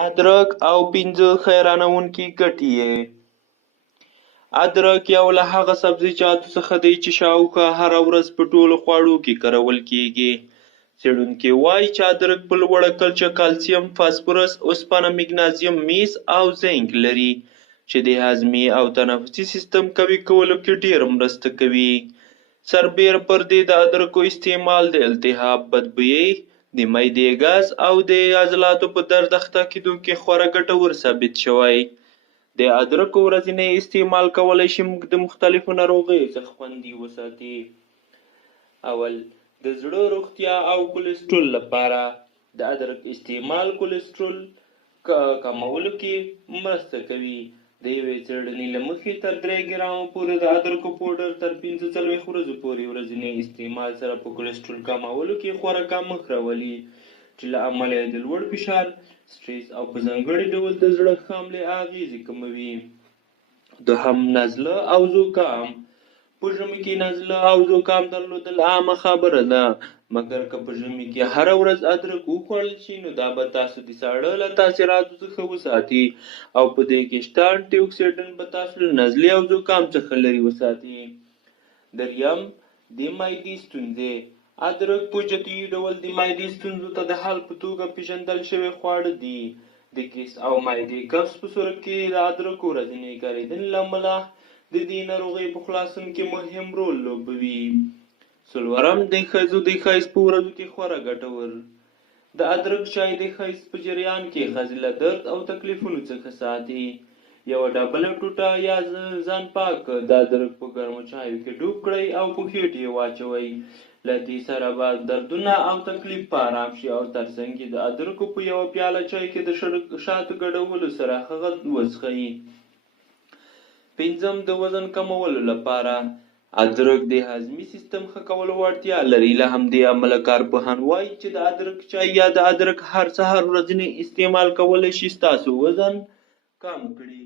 ادرک او 5 حیرانوونکې ګټې یې. ادرک یو له هغه سبزیجاتو څخه دی چې شاوخوا هره ورځ په ټولو خواړو کې کارول کېږي. څېړونکي وایي چې ادرک په لوړه کچه کلسیم، فاسفورس، اوسپنه، مګنیزیم، میس او زینک لري چې د هاضمې او تنفسي سیستم قوي کولو کې ډېره مرسته کوي. سربیره پر دې د ادرکو استعمال د التهاب، بدبویۍ، د معدې ګاز او د عضلاتو په درد اخته کېدو کې خورا ګټور ثابت شوی. د ادرکو ورځنی استعمال کولی شي موږ د مختلفو ناروغیو څخه خوندي وساتي. اول، د زړه روغتیا او کولیسټرول لپاره د ادرک استعمال کولیسټرول کمولو کې مرسته کوي. د یوې څېړنې له مخې تر 3 ګرامه پورې د ادرکو پوډر تر 45 ورځو پورې ورځني استعمال سره په کولیسټرول کمولو کې خورا کمښت راولي، چې له امله یې د لوړ فشار، سټرېس او په ځانګړي ډول د زړه حملې اغېزې کموي. دوهم، نزله او زکام. په ژمي کې نزله او زکام درلودل عامه خبره ده، مګر که په ژمي کې هره ورځ ادرک وخوړل شي نو دا به تاسو د ساړه له تاثیراتو څخه وساتي او په دې کې شته انټي اکسیډنټ به تاسو له نزلې او زکام څخه لرې وساتي. دریم، د معدې ستونزې. ادرک په جدي ډول د معدې ستونزو ته د حل په توګه پیژندل شوي خواړه دي. د ګیس او معدې قبض په صورت کې د ادرکو ورځنۍ کارېدنې له امله د دې ناروغۍ په خلاصون کې مهم رول لوبوي. څلورم، د ښځو د ښایست په ورځو کې خورا ګټور. د ادرک چای د ښایست په جریان کې ښځې له درد او تکلیفونو څخه ساتي. یوه ډبله ټوټه یا ځان پاک د ادرک په ګرمو چایو کې ډوب کړئ او په خېټې یې واچوئ. له دې سره به دردونه او تکلیف په آرام شي او ترڅنګ یې د ادرکو په یوه پیاله چای کې د شاتو ګډولو سره هغه وڅښئ. پنځم، د وزن کمولو لپاره. ادرک د هاضمي سیستم ښه کولو وړتیا لري، له همدې امله کارپوهان وایي چې د ادرک چای یا د ادرک هر سهار ورځنی استعمال کولی شي ستاسو وزن کم کړي.